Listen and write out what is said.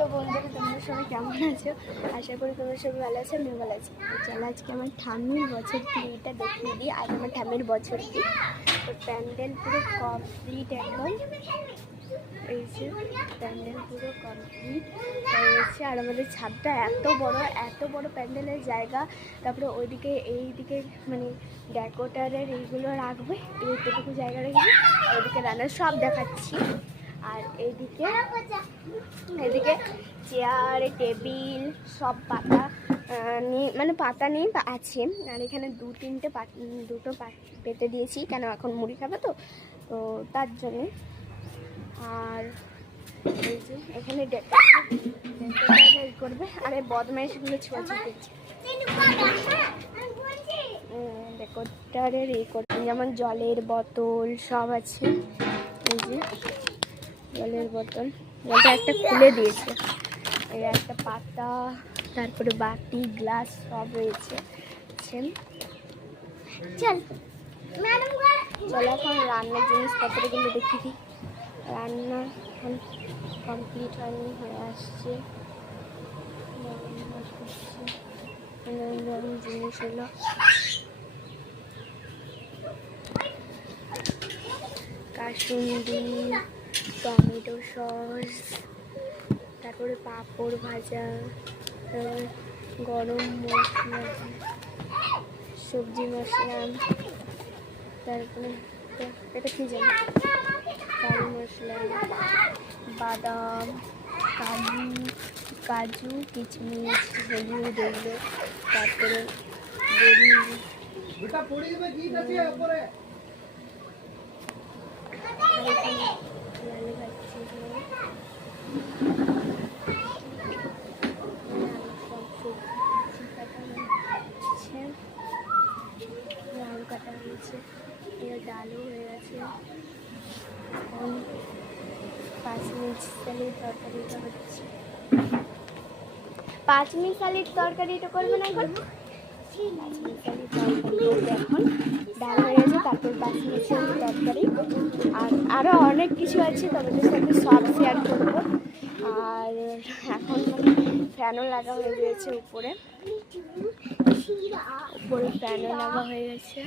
তো বন্ধুরা তোমরা সবাই কেমন আছো? আশা করি তোমরা সবাই ভালো আছো, আমিও ভালো আছি। চলো আজকে আমার ঠাম্মির বছর এটা দেখিয়ে দিই। আজ আমার ঠাম্মির বছর কি, তো প্যান্ডেল পুরো কমপ্লিট একদম। এই যে প্যান্ডেল পুরো কমপ্লিট হয়ে গেছে। আর আমাদের ছাদটা এত বড় প্যান্ডেলের জায়গা। তারপরে ওইদিকে এইদিকে মানে ডেকোরেটরের এইগুলো রাখবে, এইটুকু জায়গা রেখেছি। ওইদিকে রান্নার সব দেখাচ্ছি। আর এদিকে চেয়ার টেবিল সব পাতা নিয়ে, মানে পাতা নিয়ে আছে। আর এখানে দুটো পেতে দিয়েছি, কেন এখন মুড়ি খাবে তো তো তার জন্যে। আর এই যে এখানে ডেকোরেটর করবে। আর এই বদমাইশগুলো ছোঁয়াছুঁ করছে। ডেকোরেটরের এই করছে, যেমন জলের বোতল সব আছে। এই যে জলের জলটা একটা খুলে দিয়েছে। এই একটা পাতা, তারপরে বাটি গ্লাস সব রয়েছে। চলো এখন রান্নার জিনিসপত্রগুলো দেখি দিই। রান্না এখন কমপ্লিট হয়ে আসছে। জিনিস হলো কাসুন্দি, টমেটো সস, তারপরে পাঁপড় ভাজা, গরম মশলা, সবজি মশলা, তারপরে এটা কি জানি, কারি মশলা, বাদাম, কাজু, কিচমিচ, হলুদ, এগুলো, তারপরে বড়ি, লালু ভাজছি, লাল কাটা হয়েছে, এর ডালও হয়ে গেছে। এখন 5 মিনিট সালির তরকারিটা হচ্ছে। 5 মিনিট সালির তরকারিটা করবে না এখন? 5 মিনিট সালির তরকারি করবে এখন। ডাল হয়ে গেছে, তারপর 5 মিনিট সালির তরকারি। আর আরও অনেক কিছু আছে, তোমাদের সাথে সব শেয়ার করবো। আর এখন ফ্যানও লাগা হয়ে গিয়েছে উপরে ফ্যানও লাগা হয়ে গেছে।